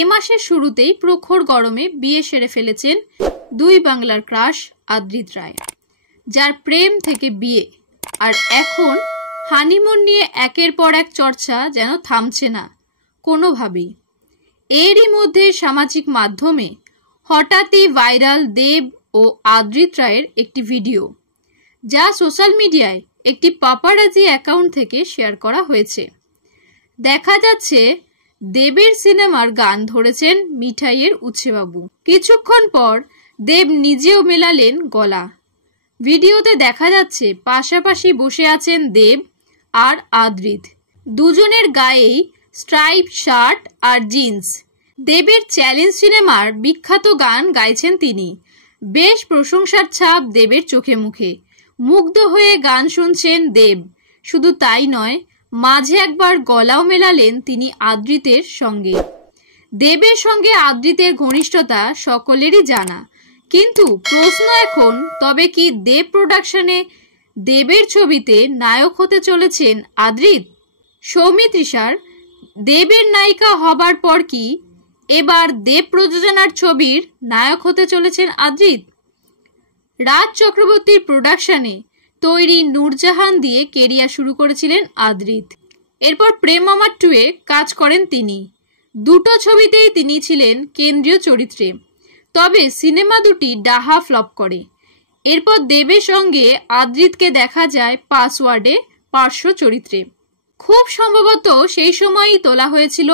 এ মাসের শুরুতেই প্রখর গরমে বিয়ে সেরে ফেলেছেন দুই বাংলার ক্রাশ আদ্রিত রায়, যার প্রেম থেকে বিয়ে। আর এখন হানিমুন নিয়ে একের পর এক চর্চা যেন থামছে না কোনোভাবেই। এরই মধ্যে সামাজিক মাধ্যমে হঠাৎই ভাইরাল দেব ও আদ্রিত রায়ের একটি ভিডিও, যা সোশ্যাল মিডিয়ায় একটি পাপারাজি অ্যাকাউন্ট থেকে শেয়ার করা হয়েছে। দেখা যাচ্ছে দেবের সিনেমার গান ধরেছেন মিঠাইয়ের উচ্ছেবাবু। কিছুক্ষণ পর দেব নিজেও মেলালেন গলা। ভিডিওতে দেখা যাচ্ছে পাশাপাশি বসে আছেন দেব আর আদ্রিত, দুজনের গায়েই স্ট্রাইপ শার্ট আর জিন্স। দেবের চ্যালেঞ্জ সিনেমার বিখ্যাত গান গাইছেন তিনি। বেশ প্রশংসার ছাপ দেবের চোখে মুখে। মুগ্ধ হয়ে গান শুনছেন দেব। শুধু তাই নয়, মাঝে একবার গলাও মেলালেন তিনি আদ্রিতের সঙ্গে। দেবের সঙ্গে আদ্রিতের ঘনিষ্ঠতা সকলেরই জানা, কিন্তু প্রশ্ন এখন, তবে কি দেব প্রোডাকশনে দেবের ছবিতে নায়ক হতে চলেছেন আদ্রিত? সৌমিত্রিষার দেবের নায়িকা হবার পর কি এবার দেব প্রযোজনার ছবির নায়ক হতে চলেছেন আদ্রিত? রাজ চক্রবর্তীর প্রোডাকশনে তৈরি নূরজাহান দিয়ে কেরিয়ার শুরু করেছিলেন আদ্রিত। এরপর প্রেম আমার 2-এ কাজ করেন তিনি। দুটো ছবিতেই তিনি ছিলেন কেন্দ্রীয় চরিত্রে, তবে সিনেমা দুটি ডাহা ফ্লপ করে। এরপর দেবের সঙ্গে আদ্রিতকে দেখা যায় পাসওয়ার্ডে পার্শ্ব চরিত্রে। খুব সম্ভবত সেই সময়ই তোলা হয়েছিল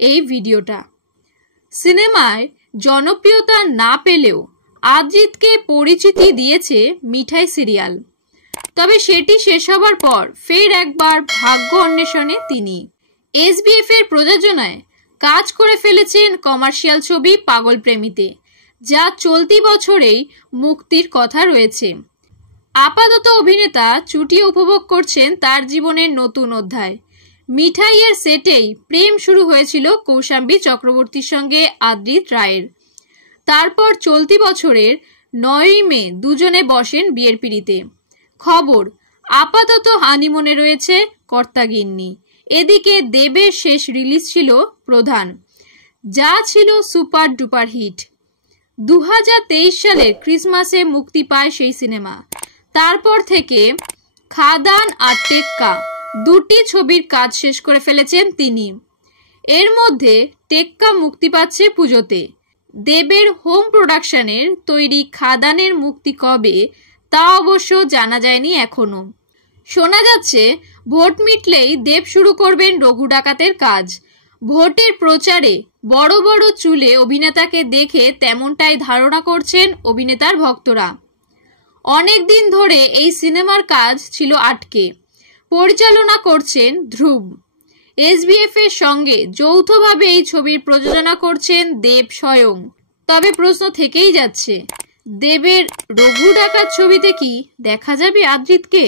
এই ভিডিওটা। সিনেমায় জনপ্রিয়তা না পেলেও আদ্রিতকে পরিচিতি দিয়েছে মিঠাই সিরিয়াল। তবে সেটি শেষ হবার পর ফের একবার ভাগ্য অন্বেষণে তিনি। এসবিএফ এর প্রযোজনায় কাজ করে ফেলেছেন কমার্শিয়াল ছবি পাগল প্রেমীতে, যা চলতি বছরেই মুক্তির কথা রয়েছে। আপাতত অভিনেতা চুটিয়ে উপভোগ করছেন তার জীবনের নতুন অধ্যায়। মিঠাইয়ের সেটেই প্রেম শুরু হয়েছিল কৌশাম্বী চক্রবর্তীর সঙ্গে আদ্রিত রায়ের। তারপর চলতি বছরের 9ই মে দুজনে বসেন বিয়ের পিঁড়িতে। খবর, আপাতত হানিমুনে রয়েছে কর্তাগিন্নি। এদিকে দেবের শেষ রিলিজ ছিল প্রধান, যা ছিল সুপার ডুপার হিট। 2023 সালের ক্রিসমাসে মুক্তি পায় সেই সিনেমা। তারপর থেকে খাদান আর টেক্কা দুটি ছবির কাজ শেষ করে ফেলেছেন তিনি। এর মধ্যে টেক্কা মুক্তি পাচ্ছে পুজোতে। দেবের হোম প্রোডাকশনের তৈরি খাদানের মুক্তি কবে তা অবশ্য জানা যায়নি এখনো। শোনা যাচ্ছে ভোট মিটলেই দেব শুরু করবেন রঘু ডাকাতের কাজ। ভোটের প্রচারে বড় বড় চুলে অভিনেতাকে দেখে তেমনটাই ধারণা করছেন অভিনেতার ভক্তরা। অনেক দিন ধরে এই সিনেমার কাজ ছিল আটকে। পরিচালনা করছেন ধ্রুব। এসবিএফ এর সঙ্গে যৌথভাবে এই ছবির প্রযোজনা করছেন দেব স্বয়ং। তবে প্রশ্ন থেকেই যাচ্ছে, দেবের রঘু ডাকাত ছবিতে কি দেখা যাবে আদ্রিতকে?